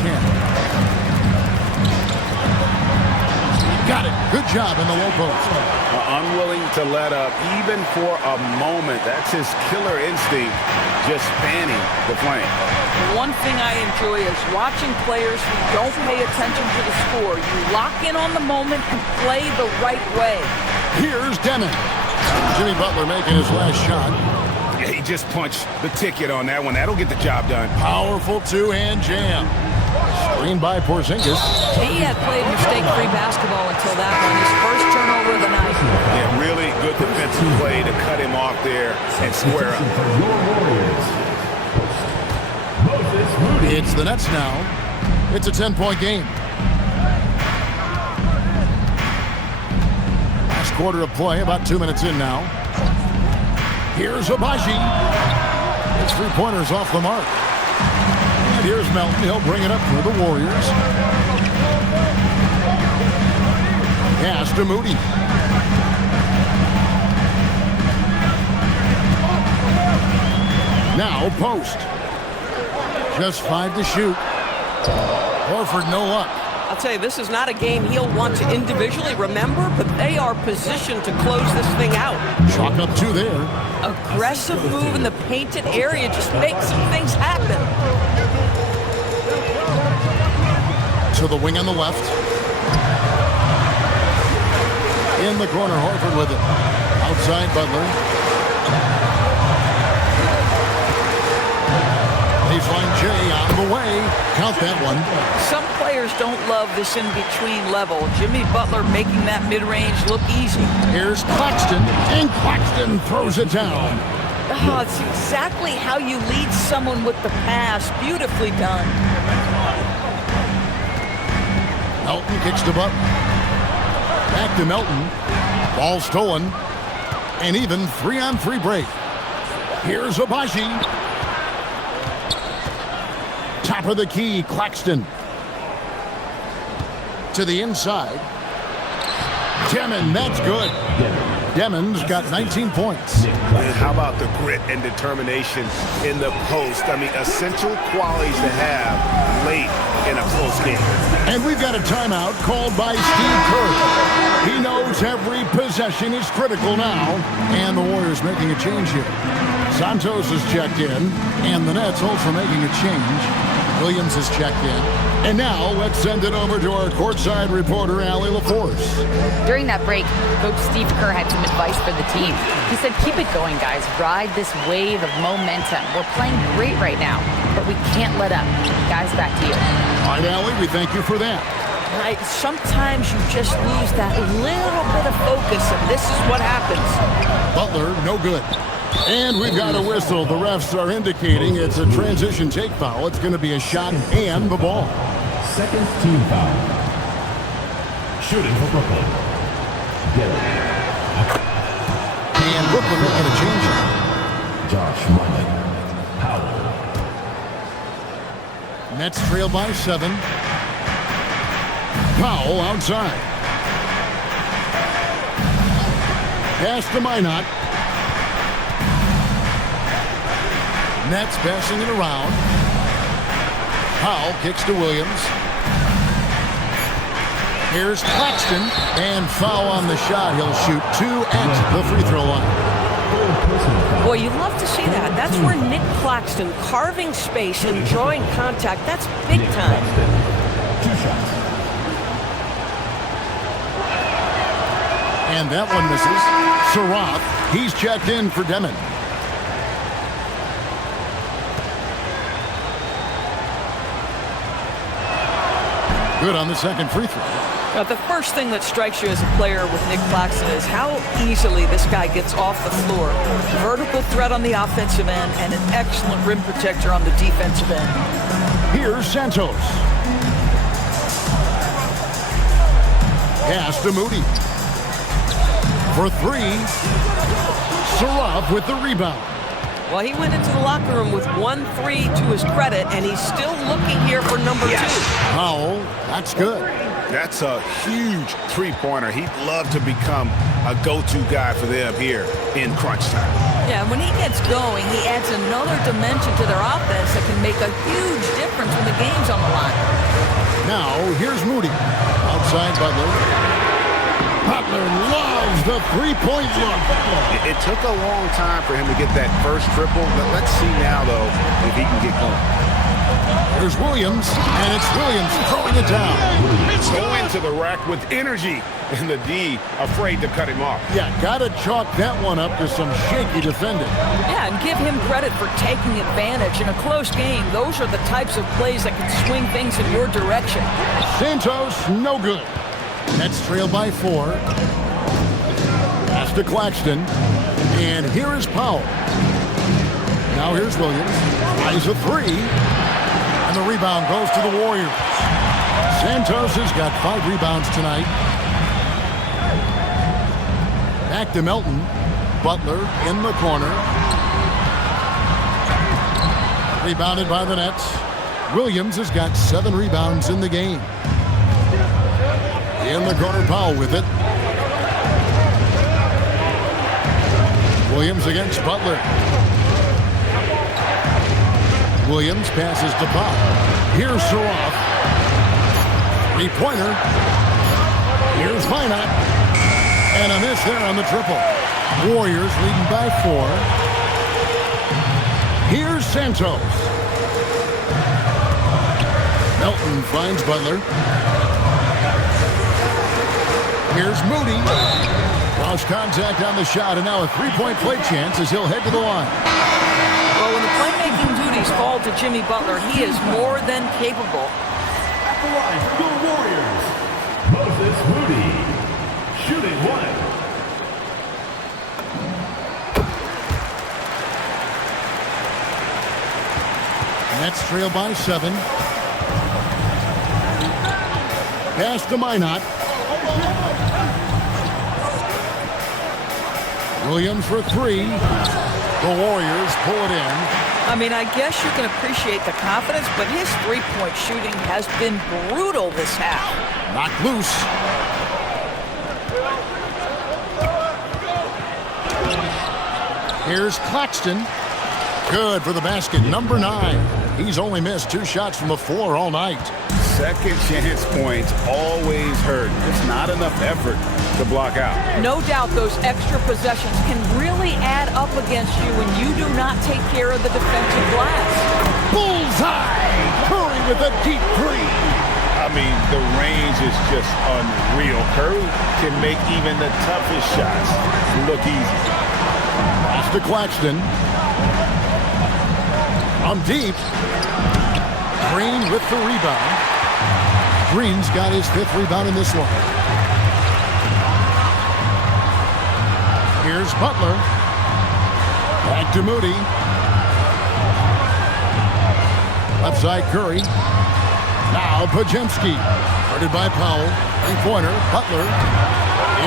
Got it. Good job in the low post. Unwilling to let up even for a moment. That's his killer instinct, just spanning the flank. One thing I enjoy is watching players who don't pay attention to the score. You lock in on the moment and play the right way. Here's Demon. Jimmy Butler making his last shot. Yeah, he just punched the ticket on that one. That'll get the job done. Powerful two-hand jam. Screened by Porzingis. He had played mistake-free basketball until that one. His first turnover of the night. Yeah, really good defensive play to cut him off there and square up. It's the Nets now. It's a 10-point game. Last quarter of play, about 2 minutes in now. Here's Abaji. His three-pointer's off the mark. And here's Melton. He'll bring it up for the Warriors. Pass to Moody. Now post. Just 5 to shoot. Horford no luck. I'll tell you, this is not a game he'll want to individually remember, but they are positioned to close this thing out. Chalk up 2 there. Aggressive move in the painted area just makes some things happen. To the wing on the left. In the corner, Horford with it. Outside Butler. Baseline J out of the way. Count that one. Some players don't love this in-between level. Jimmy Butler making that mid-range look easy. Here's Claxton, and Claxton throws it down. Oh, it's exactly how you lead someone with the pass. Beautifully done. Melton kicks to Butler. Back to Melton. Ball stolen. And even 3-on-3 break. Here's Abaji. Top of the key, Claxton. To the inside. Demon, that's good. Demon's got 19 points. And how about the grit and determination in the post? I mean, essential qualities to have late in a close game. And we've got a timeout called by Steve Kerr. He knows every possession is critical now. And the Warriors making a change here. Santos is checked in. And the Nets also making a change. Williams is checked in. And now let's send it over to our courtside reporter, Allie LaForce. During that break, Coach Steve Kerr had some advice for the team. He said, keep it going, guys. Ride this wave of momentum. We're playing great right now, but we can't let up. Guys, back to you. All right, Allie, we thank you for that. Right, sometimes you just lose that little bit of focus, and this is what happens. Butler, no good. And we've got a whistle. The refs are indicating it's a transition take foul. It's going to be a shot and the ball. Second team foul. Shooting for Brooklyn. And Brooklyn making a change. Josh Mylan. Howard. Nets trail by 7. Powell outside. Pass to Minot. Nets passing it around. Powell kicks to Williams. Here's Claxton, and foul on the shot. He'll shoot 2 at the free throw line. Boy, you love to see that. That's where Nick Claxton carving space and drawing contact. That's big time. 2 shots. And that one misses. Sarath, he's checked in for Demon. Good on the second free throw. Now, the first thing that strikes you as a player with Nick Claxton is how easily this guy gets off the floor. Vertical threat on the offensive end and an excellent rim protector on the defensive end. Here's Santos. Pass to Moody. For 3. Sarath with the rebound. Well, he went into the locker room with 1 3 to his credit, and he's still looking here for number 2. Powell, that's good. That's a huge three-pointer. He'd love to become a go-to guy for them here in crunch time. Yeah, when he gets going, he adds another dimension to their offense that can make a huge difference when the game's on the line. Now, here's Moody. Outside Butler. Butler loves the three-point look. It took a long time for him to get that first triple. But let's see now, though, if he can get going. Here's Williams, and it's Williams throwing it down. Going to the rack with energy, and the D afraid to cut him off. Yeah, gotta chalk that one up to some shaky defending. Yeah, and give him credit for taking advantage. In a close game, those are the types of plays that can swing things in your direction. Santos, no good. Nets trail by 4. Pass to Claxton, and here is Powell. Now here's Williams. Eyes a 3. And the rebound goes to the Warriors. Santos has got 5 rebounds tonight. Back to Melton. Butler in the corner. Rebounded by the Nets. Williams has got 7 rebounds in the game. In the corner, Powell with it. Williams against Butler. Williams passes to Pop. Here's Saroff. 3-pointer. Here's Minot. And a miss there on the triple. Warriors leading by 4. Here's Santos. Melton finds Butler. Here's Moody. Lost contact on the shot, and now a 3-point play chance as he'll head to the line. Well, when the playmaking duties fall to Jimmy Butler, he is more than capable. At the line for the Warriors, Moses Moody, shooting 1. Nets trail by 7. Pass to Minot. Williams for 3. The Warriors pull it in. I mean, I guess you can appreciate the confidence, but his three-point shooting has been brutal this half. Knocked loose. Here's Claxton. Good for the basket, number 9. He's only missed 2 shots from the floor all night. Second chance points always hurt. It's not enough effort to block out. No doubt those extra possessions can really add up against you when you do not take care of the defensive glass. Bullseye! Curry with a deep 3. I mean, the range is just unreal. Curry can make even the toughest shots look easy. Pass to Claxton. On deep. Green with the rebound. Green's got his 5th rebound in this one. Here's Butler. Back to Moody. Left side Curry. Now Pajemski. Guarded by Powell. 3-pointer. Butler.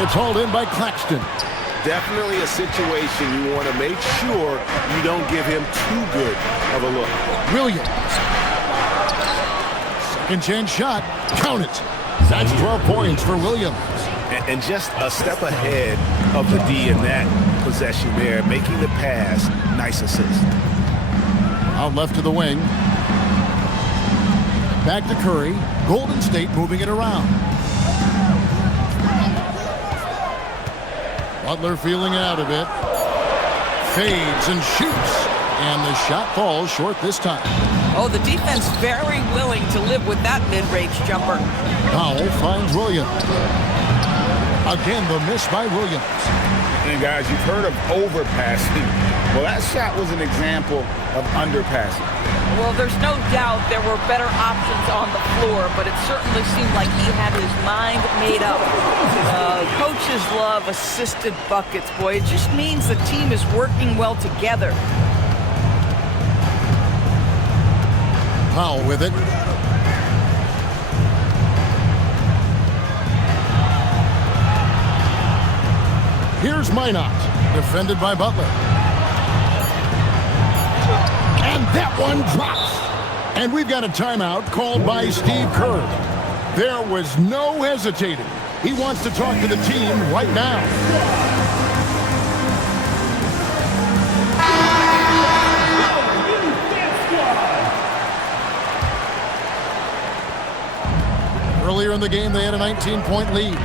It's hauled in by Claxton. Definitely a situation you want to make sure you don't give him too good of a look. Williams. Second chance shot. Count it. That's 12 points for Williams. And just a step ahead of the D in that possession there, making the pass. Nice assist. Out left to the wing. Back to Curry. Golden State moving it around. Butler feeling it out a bit. Fades and shoots. And the shot falls short this time. Oh, the defense very willing to live with that mid-range jumper. Powell finds Williams. Again, the miss by Williams. And guys, you've heard of overpassing. Well, that shot was an example of underpassing. Well, there's no doubt there were better options on the floor, but it certainly seemed like he had his mind made up. Coaches love assisted buckets, boy. It just means the team is working well together. Powell with it. Here's Minot, defended by Butler. And that one drops. And we've got a timeout called by Steve Kerr. There was no hesitating. He wants to talk to the team right now. Earlier in the game, they had a 19-point lead.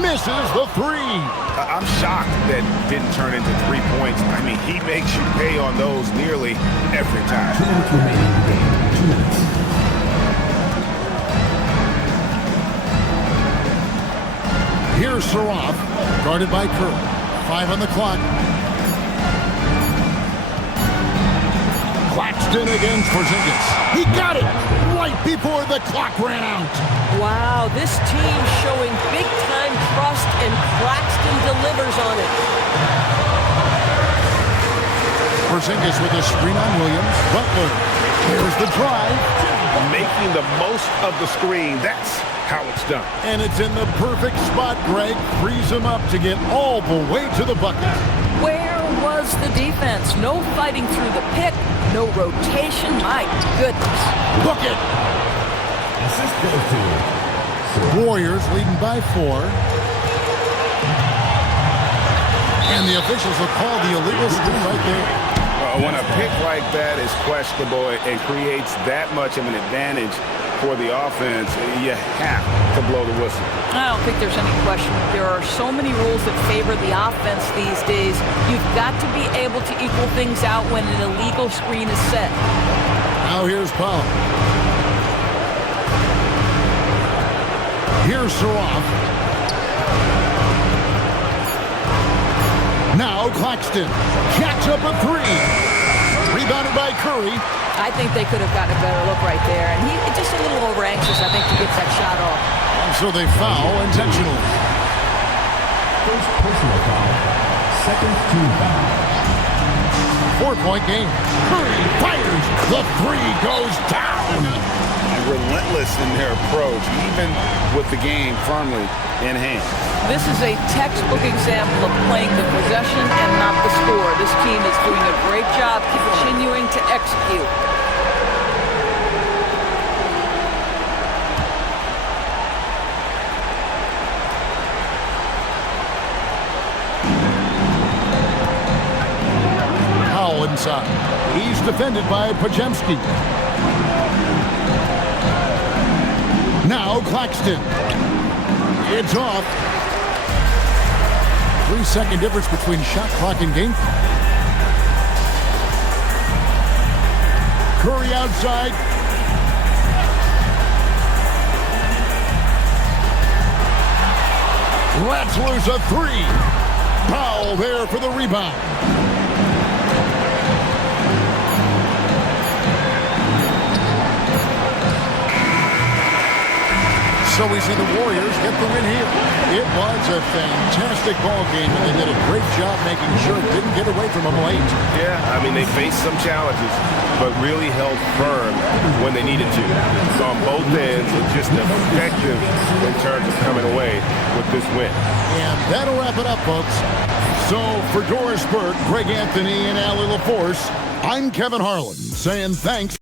Misses the three. I'm shocked that didn't turn into 3 points. I mean, he makes you pay on those nearly every time. 2 minutes remaining in the game. 2 minutes. Here's Saroff, guarded by Kerr. 5 on the clock. Claxton against Porzingis. He got it right before the clock ran out. Wow, this team showing big-time trust, and Claxton delivers on it. Porzingis with a screen on Williams. Butler. Here's the drive. Making the most of the screen. That's how it's done. And it's in the perfect spot, Greg. Frees him up to get all the way to the bucket. Where was the defense? No fighting through the pick, no rotation. My goodness. Bucket. Assist goes to Warriors leading by 4. And the officials have called the illegal screen right there. When a pick like that is questionable and creates that much of an advantage for the offense, you have to blow the whistle. I don't think there's any question. There are so many rules that favor the offense these days. You've got to be able to equal things out when an illegal screen is set. Now here's Powell. Here's Saroff. Now Claxton. Catch up a 3. Rebounded by Curry. I think they could have gotten a better look right there. And he just a little over anxious, I think, to get that shot off. And so they foul intentionally. first personal foul. Second team foul. 4-point game. Curry fires. The 3 goes down. Relentless in their approach, even with the game firmly in hand. This is a textbook example of playing the possession and not the score. This team is doing a great job continuing to execute. Powell inside. He's defended by Podziemski. Now Claxton. It's off. 3-second difference between shot clock and game clock. Curry outside. Lets loose a 3. Powell there for the rebound. So we see the Warriors get the win here. It was a fantastic ball game, and they did a great job making sure it didn't get away from them late. Yeah, I mean, they faced some challenges, but really held firm when they needed to. So on both ends, it's just effective in terms of coming away with this win. And that'll wrap it up, folks. So for Doris Burke, Greg Anthony, and Allie LaForce, I'm Kevin Harlan saying thanks.